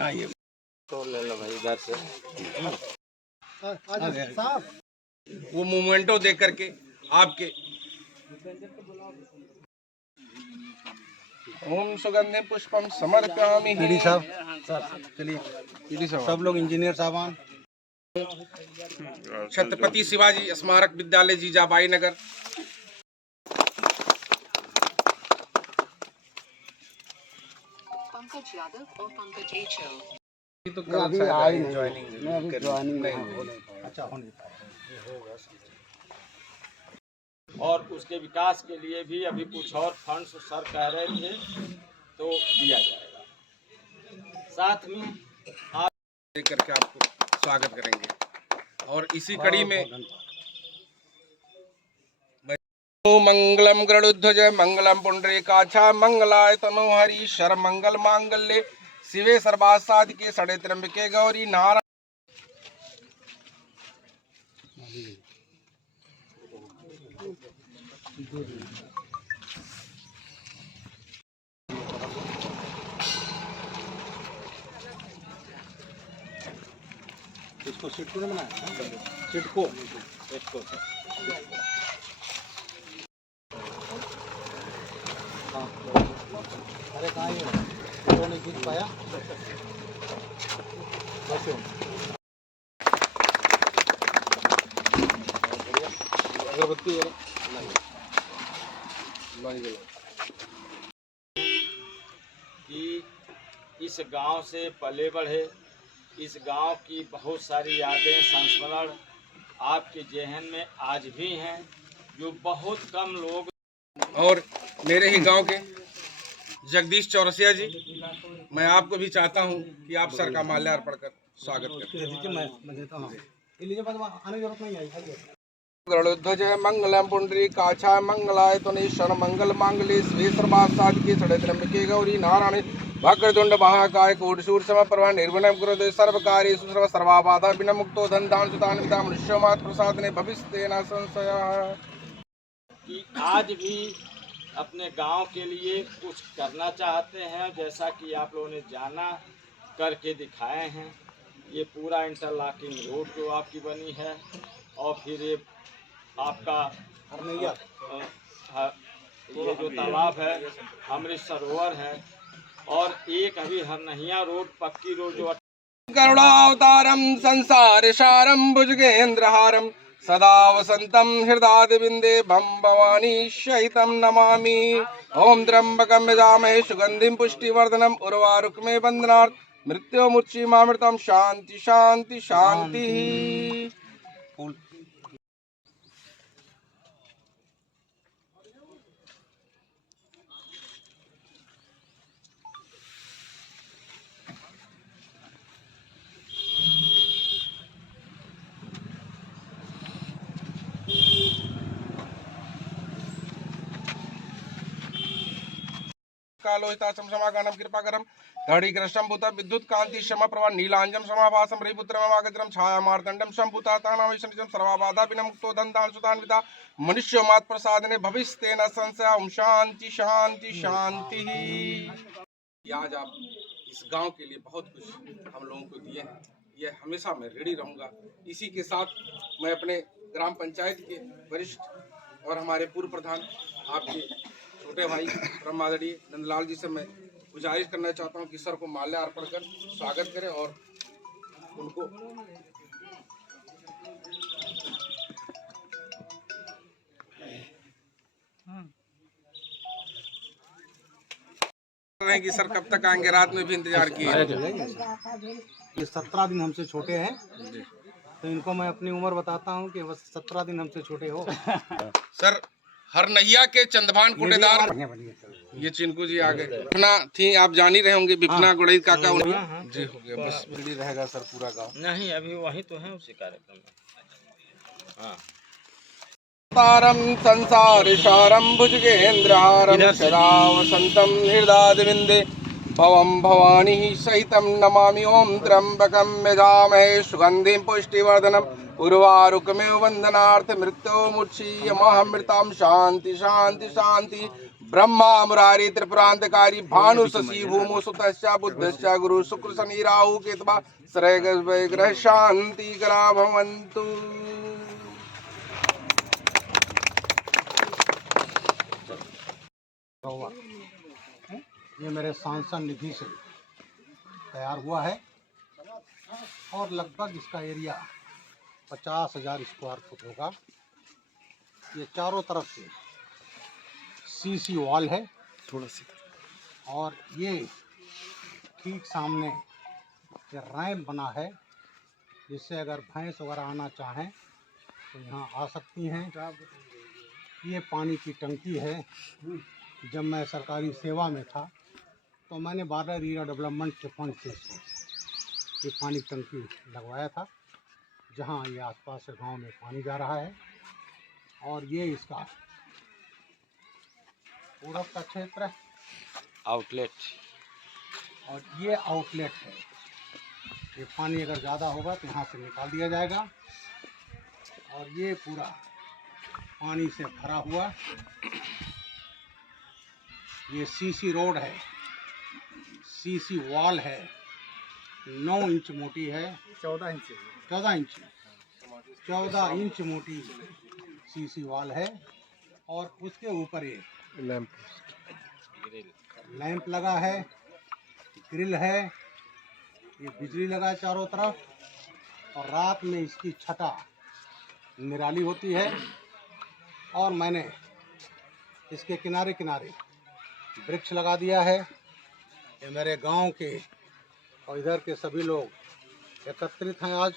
आइए तो ले लो भाई इधर से। वो मोमेंटो देख करके आपके ओम सुगंधे पुष्पम समर्पयामि। पीडी साहब, चलिए पीडी साहब, सब लोग इंजीनियर साहबान। छत्रपति शिवाजी स्मारक विद्यालय जीजाबाई नगर। पंकज यादव और पंकज एचओ। तो मैं अभी आई नहीं, मैं अभी ज्वाइनिंग में हूँ। अच्छा होने और उसके विकास के लिए भी अभी कुछ और फंड्स सर कह रहे थे तो दिया जाएगा। साथ में आप देख करके आपको स्वागत करेंगे। और इसी कड़ी में मंगलम गरुड़ध्वज मंगलम पुंडरीकाक्षा मंगलाय तनोहरि शर मंगल मांगल्ये शिवे सर्वासाधिके षडे त्र्यंबके गौरी नारायण। इसको सिटको ने बनाया, सिटको इसको हाँ। अरे कहाँ ये तो नहीं दिख पाया। अगरबत्ती कि इस गांव से पले बढ़े, इस गांव की बहुत सारी यादें संस्मरण आपके जहन में आज भी हैं, जो बहुत कम लोग। और मेरे ही गांव के जगदीश चौरसिया जी, मैं आपको भी चाहता हूं कि आप सर का माल्यार्पण कर स्वागत करें। मैं देता हूँ, लीजिए, आने की जरूरत नहीं आई। गरुड़ध्वज मंगलम पुंडरीकाक्षा मंगलाय तनोहरि मंगल मांगल्ये शिवे सर्वासाधिके षडे त्र्यंबके गौरी नारायणी वक्रतुंड महाकाय कोटिसूर्य समप्रभा निर्विघ्नं कुरुते सर्वकार्येषु सर्वबाधा विनिर्मुक्तो धनधान्य सुतान् विद्या मनुष्योमात् प्रसादने भविष्यते न संशयः। कि आज भी अपने गांव के लिए कुछ करना चाहते हैं, जैसा कि आप लोगों ने जाना करके दिखाए हैं। ये पूरा इंटरलॉकिंग रोड जो आपकी बनी है, और फिर ये आपका ये जो तालाब है, अमृत सरोवर है, और एक अभी हरनहिया रोड पक्की रोड जो करुणावतारम संसार सारम भुजगेन्द्रहारम सदा वसंतम हृदयादिबिंदे भम भवानी सहितम नमामि। ओम त्र्यंबकं यजामहे सुगंधिं पुष्टिवर्धनम् उर्वारुकमे बंधनात् मृत्युमुच्चिमामृतम्। शांति शांति शांति। कालोहितासम समागमनं कृपाकरं धड़ीकृष्णं भूत विद्युत कांति क्षमा प्रभा नीलांजन समाभासं हरिपुत्रमागजरं छाया मार्तंडं संभूता तानाविशंजं सर्वबाधा विनिर्मुक्तो धनधान्य सुतान्विता मनुष्योमात् प्रसादने भविष्यते न संशयः। ओम शांति शांति शांति। आज आप इस गांव के लिए बहुत कुछ हम लोगों को दिए हैं, ये हमेशा मैं ऋणी रहूंगा। इसी के साथ मैं अपने ग्राम पंचायत के वरिष्ठ और हमारे पूर्व प्रधान आपके छोटे भाई ब्रह्मादड़ी नंदलाल जी से मैं गुजारिश करना चाहता हूं कि सर को माल्यार्पण कर स्वागत करें और उनको रहे कि सर कब तक आएंगे, रात में भी इंतजार किए। ये 17 दिन हमसे छोटे हैं, तो इनको मैं अपनी उम्र बताता हूँ कि बस 17 दिन हमसे छोटे हो। सर हरनहिया के चंदभान कुटेदार ये चिंकू जी आ गए। विपना थी, आप जान ही रहे होंगे, विपना गुड़ई काका जी हो गया। बस बिगड़ी रहेगा सर पूरा गांव। नहीं, अभी वही तो है उसी कार्यक्रम में। हाँ, तारम संसार सारम भुजगेन्द्रहारम सदा वसंतम हृदयादिबिंदे भवम भवानी सहितम नमामि। ओम त्र्यंबकं यजामहे सुगंधिं पुष्टिवर्धनम् उर्वारुकमेव वंदनार्थ मृत्युमुच्चिमामृतां। शांति शांति शांति। ब्रह्मा मुरारी त्रिपुरांतकारी भानु शशि भूमु सुतश्च बुद्धश्च गुरु शुक्र शनि राहु केतवा ग्रह शांति करा भवन्तु। ये मेरे सांसद निधि से तैयार हुआ है और लगभग इसका एरिया 50,000 स्क्वायर फुट होगा। ये चारों तरफ से सीसी वॉल है थोड़ा सी, और ये ठीक सामने ये रैंप बना है जिससे अगर भैंस वगैरह आना चाहें तो यहाँ आ सकती हैं। ये पानी की टंकी है। जब मैं सरकारी सेवा में था तो मैंने बॉर्डर एरिया डेवलपमेंट के फंड से ये पानी की टंकी लगवाया था, जहाँ ये आसपास के गांव में पानी जा रहा है। और ये इसका पूरब का क्षेत्र है, आउटलेट, और ये आउटलेट है। ये पानी अगर ज़्यादा होगा तो यहाँ से निकाल दिया जाएगा। और ये पूरा पानी से भरा हुआ ये सीसी रोड है, सीसी वॉल है, 9 इंच मोटी है, 14 इंच मोटी सीसी वॉल है। और उसके ऊपर ये लैंप लगा है, ग्रिल है, ये बिजली लगा है चारों तरफ। और रात में इसकी छटा निराली होती है। और मैंने इसके किनारे किनारे वृक्ष लगा दिया है। ये मेरे गांव के और इधर के सभी लोग एकत्रित हैं। आज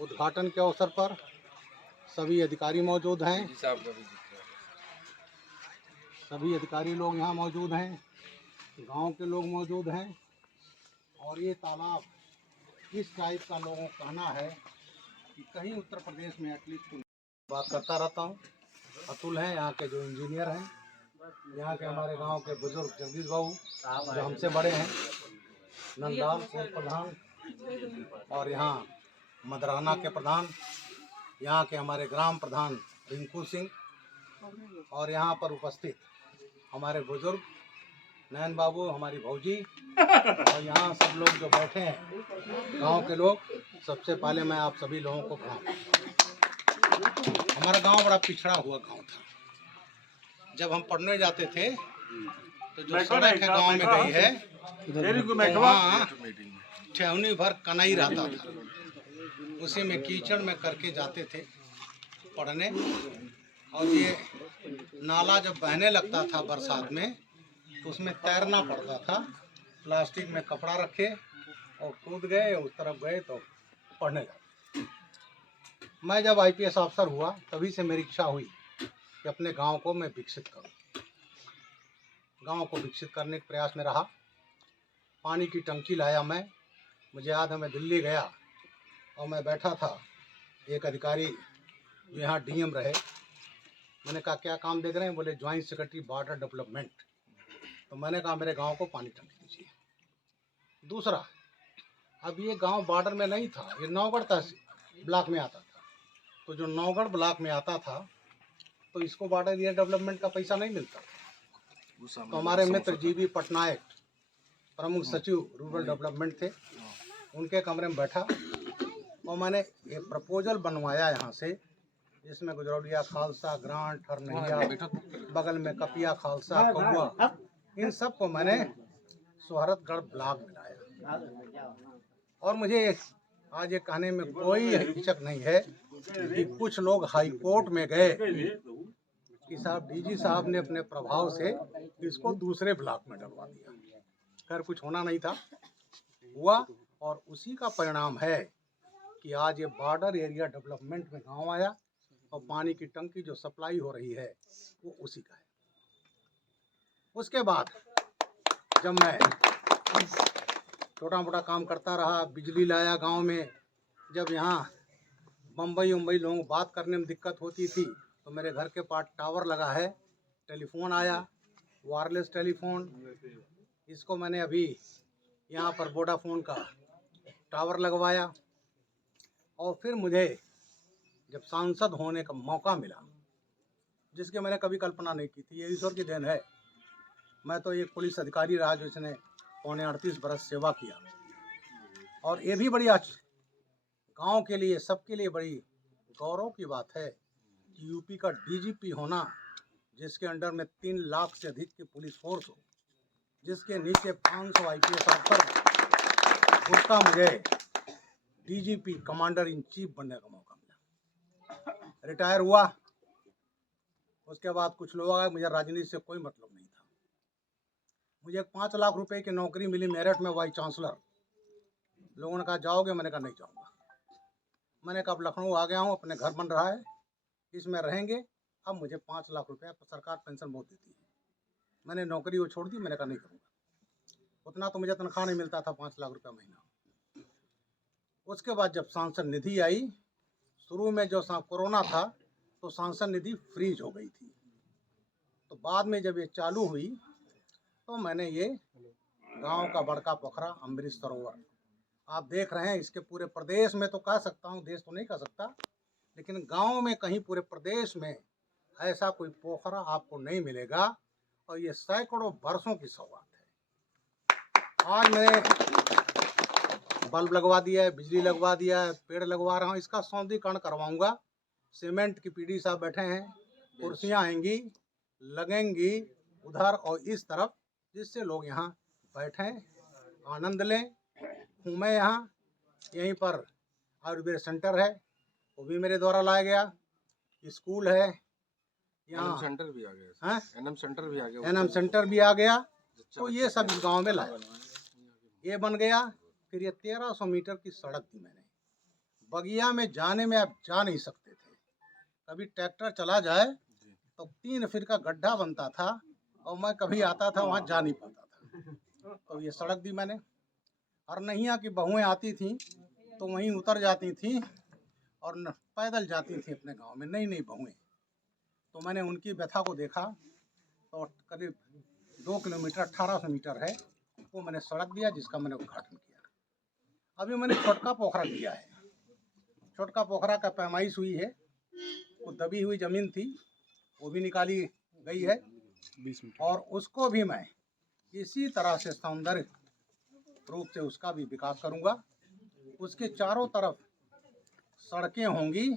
उद्घाटन के अवसर पर सभी अधिकारी मौजूद हैं, सभी अधिकारी लोग यहाँ मौजूद हैं, गांव के लोग मौजूद हैं। और ये तालाब इस टाइप का लोगों का कहना है कि कहीं उत्तर प्रदेश में एटलीस्ट बात करता रहता हूँ। अतुल हैं यहाँ के जो इंजीनियर हैं, यहाँ के हमारे गांव के बुजुर्ग जगदीश बाबू जो हमसे बड़े हैं, नंदलाल प्रधान, और यहाँ मदराना के प्रधान, यहाँ के हमारे ग्राम प्रधान रिंकू सिंह, और यहाँ पर उपस्थित हमारे बुजुर्ग नयन बाबू, हमारी भौजी, और यहाँ सब लोग जो बैठे हैं गांव के लोग। सबसे पहले मैं आप सभी लोगों को प्रणाम। हमारा गांव बड़ा पिछड़ा हुआ गांव था। जब हम पढ़ने जाते थे तो जो सड़क है गांव में गई है, तो वहाँ ठेहुनी भर कनाई रहता था, उसी में कीचड़ में करके जाते थे पढ़ने। और ये नाला जब बहने लगता था बरसात में तो उसमें तैरना पड़ता था। प्लास्टिक में कपड़ा रखे और कूद गए, उस तरफ गए तो पढ़ने लगे। मैं जब IPS अफसर हुआ तभी से मेरी इच्छा हुई कि अपने गांव को मैं विकसित करूं। गांव को विकसित करने के प्रयास में रहा। पानी की टंकी लाया मैं। मुझे याद है मैं दिल्ली गया और मैं बैठा था, एक अधिकारी जो यहाँ DM रहे, मैंने कहा क्या काम देख रहे हैं? बोले ज्वाइंट सेक्रेटरी बॉर्डर डेवलपमेंट। तो मैंने कहा मेरे गांव को पानी टंकी दीजिए। दूसरा, अब ये गांव बॉर्डर में नहीं था, ये नौगढ़ तहसील ब्लॉक में आता था। तो जो नौगढ़ ब्लॉक में आता था तो इसको बॉर्डर एरिया डेवलपमेंट का पैसा नहीं मिलता। तो हमारे मित्र GB पटनायक, प्रमुख सचिव रूरल डेवलपमेंट थे, उनके कमरे में बैठा और मैंने ये प्रपोजल बनवाया यहाँ से, जिसमें गुजरौलिया खालसा, ग्रांट, हरनैया, बगल में कपिया खालसा, कौआ, इन सब को मैंने सोहरतगढ़ ब्लॉक में लाया। और मुझे आज ये कहने में कोई हिचक नहीं है कि कुछ लोग हाई कोर्ट में गए कि साहब DG साहब ने अपने प्रभाव से इसको दूसरे ब्लॉक में डलवा दिया। खैर कुछ होना नहीं था, हुआ। और उसी का परिणाम है कि आज ये बॉर्डर एरिया डेवलपमेंट में गांव आया और पानी की टंकी जो सप्लाई हो रही है वो उसी का है। उसके बाद जब मैं छोटा मोटा काम करता रहा, बिजली लाया गांव में। जब यहाँ बम्बई लोगों को बात करने में दिक्कत होती थी तो मेरे घर के पास टावर लगा है, टेलीफोन आया, वायरलेस टेलीफोन। इसको मैंने अभी यहाँ पर वोडाफोन का टावर लगवाया। और फिर मुझे जब सांसद होने का मौका मिला, जिसके मैंने कभी कल्पना नहीं की थी, ये ईश्वर की देन है मैं तो एक पुलिस अधिकारी रहा जिसने पौने 38 बरस सेवा किया। और ये भी बड़ी गांव के लिए, सबके लिए बड़ी गौरव की बात है कि यूपी का डीजीपी होना, जिसके अंडर में 3 लाख से अधिक की पुलिस फोर्स हो, जिसके नीचे 500 IPS अफसर, उसका मुझे डीजीपी कमांडर इन चीफ बनने का मौका मिला। रिटायर हुआ, उसके बाद कुछ लोग आए, मुझे राजनीति से कोई मतलब नहीं था। मुझे 5 लाख रुपए की नौकरी मिली मेरठ में, वाइस चांसलर। लोगों ने कहा जाओगे, मैंने कहा नहीं जाऊंगा। मैंने कहा अब लखनऊ आ गया हूँ, अपने घर बन रहा है, इसमें रहेंगे। अब मुझे 5 लाख रुपया सरकार पेंशन बहुत देती है, मैंने नौकरी वो छोड़ दी। मैंने कहा नहीं करूँगा, उतना तो मुझे तनख्वाह नहीं मिलता था, 5 लाख रुपया महीना। उसके बाद जब सांसद निधि आई, शुरू में जो कोरोना था तो सांसद निधि फ्रीज हो गई थी, तो बाद में जब ये चालू हुई तो मैंने ये गांव का बड़का पोखरा अमृत सरोवर, आप देख रहे हैं, इसके पूरे प्रदेश में तो कह सकता हूँ, देश तो नहीं कह सकता, लेकिन गांव में कहीं पूरे प्रदेश में ऐसा कोई पोखरा आपको नहीं मिलेगा। और ये सैकड़ों वर्षों की सौगात है। आज मैंने बल्ब लगवा दिया है, बिजली लगवा दिया है, पेड़ लगवा रहा हूँ, इसका सौंदर्यीकरण करवाऊंगा। सीमेंट की पीढ़ी साहब बैठे हैं, कुर्सियाँ आएंगी, लगेंगी उधर और इस तरफ, जिससे लोग यहाँ बैठें, आनंद लें, घूमें। यहाँ यहीं पर आयुर्वेद सेंटर है, वो भी मेरे द्वारा लाया गया। स्कूल है यहाँ, सेंटर भी आ गया, हाँ, एनएम सेंटर भी आ गया, एनएम सेंटर भी आ गया। तो ये सब इस गांव में लाया, ये बन गया। फिर ये 1300 मीटर की सड़क दी मैंने। बगिया में जाने में आप जा नहीं सकते थे, कभी ट्रैक्टर चला जाए तो 3 फीट का गड्ढा बनता था और मैं कभी आता था वहाँ जा नहीं पाता था। तो ये सड़क दी मैंने। और नैया की बहुएं आती थी तो वहीं उतर जाती थी और पैदल जाती थी अपने गांव में, नई नई बहुएं। तो मैंने उनकी व्यथा को देखा, तो करीब 2 किलोमीटर 1800 मीटर है, वो मैंने सड़क दिया, जिसका मैंने उद्घाटन किया। अभी मैंने छोटका पोखरा दिया है। छोटका पोखरा का पैमाइश हुई है, वो दबी हुई ज़मीन थी, वो भी निकाली गई है, और उसको भी मैं इसी तरह से सौंदर्य रूप से उसका भी विकास करूंगा। उसके चारों तरफ सड़कें होंगी,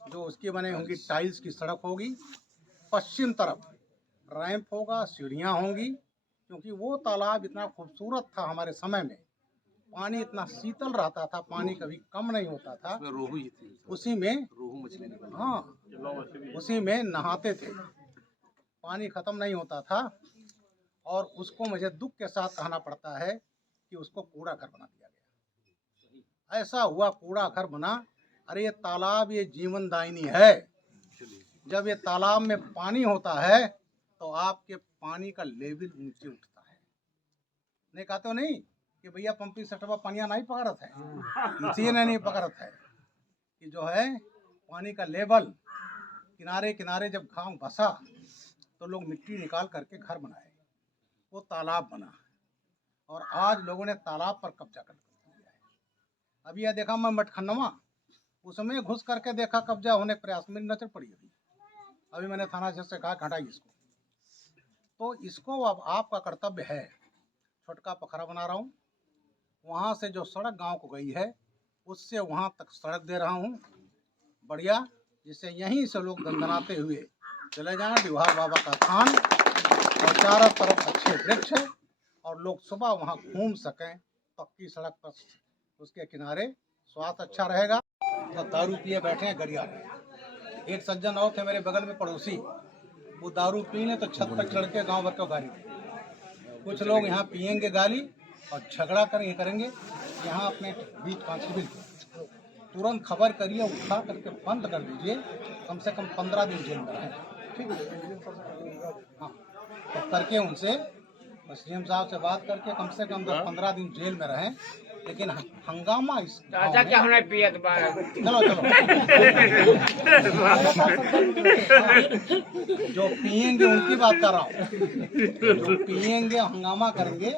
जो उसकी बने होंगी, टाइल्स की सड़क होगी। पश्चिम तरफ रैंप होगा, सीढ़ियाँ होंगी, क्योंकि वो तालाब इतना खूबसूरत था हमारे समय में, पानी इतना शीतल रहता था, पानी कभी कम नहीं होता था। रोहू ही थी, उसी में, रोहू मछली, हाँ, उसी में नहाते थे, पानी खत्म नहीं होता था। और उसको मुझे दुख के साथ कहना पड़ता है कि उसको कूड़ा घर बना दिया गया। ऐसा हुआ कूड़ा घर बना। अरे ये तालाब, ये जीवनदायिनी है। जब ये तालाब में पानी होता है तो आपके पानी का लेवल नीचे उठता है। नहीं कहते हो नहीं कि भैया पंपिंग सेटवा पानिया नहीं पकड़त है, इसलिए नहीं पकड़त है कि जो है पानी का लेवल किनारे किनारे जब घाम बसा तो लोग मिट्टी निकाल करके घर बनाए, वो तालाब बना। और आज लोगों ने तालाब पर कब्जा कर लिया है। अभी यह देखा मैं मटखन्नवा, उसमें घुस करके देखा, कब्जा होने के प्रयास में नजर पड़ी। अभी मैंने थाना से कहा हटाइए इसको। तो इसको अब आपका कर्तव्य है। छोटका पोखरा बना रहा हूँ, वहाँ से जो सड़क गांव को गई है उससे वहाँ तक सड़क दे रहा हूँ बढ़िया, जिससे यहीं से लोग दंदनाते हुए चले जाएं डिवार बाबा का स्थान, और चारों तरफ अच्छे वृक्ष है और लोग सुबह वहाँ घूम सकें पक्की सड़क पर, उसके किनारे स्वास्थ्य अच्छा रहेगा। तो दारू पिए बैठे हैं गरिया में। एक सज्जन और थे मेरे बगल में पड़ोसी, वो दारू पीने तो छत पर चढ़ के गाँव भर को गाली दी। कुछ लोग यहाँ पियेंगे गाली और झगड़ा करेंगे। यहाँ अपने बीच कांस्टेबल तुरंत खबर करिए, उठा करके बंद कर दीजिए, कम से कम 15 दिन जेल में रहें। ठीक है, हाँ, तो करके उनसे सीएम साहब से बात करके कम से कम 10-15 दिन जेल में रहें। लेकिन हंगामा इस चाचा क्या होना पियत बा, चलो जो पियेंगे उनकी बात कर रहा हूँ, जो पियेंगे हंगामा करेंगे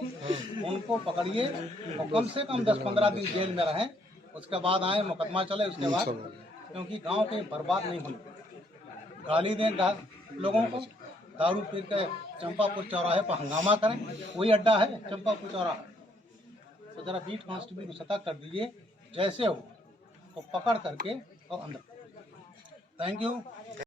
उनको पकड़िए और कम से कम 10-15 दिन जेल में रहें। उसके बाद आए मुकदमा चले उसके बाद, क्योंकि गांव के बर्बाद नहीं होने। गाली दें लोगों को दारू पी के चंपापुर चौराहे पर हंगामा करें, वही अड्डा है चंपापुर चौराहा। तो जरा बीट कांस्टेबल को सतर्क कर दीजिए, जैसे हो तो पकड़ करके और अंदर। Thank you.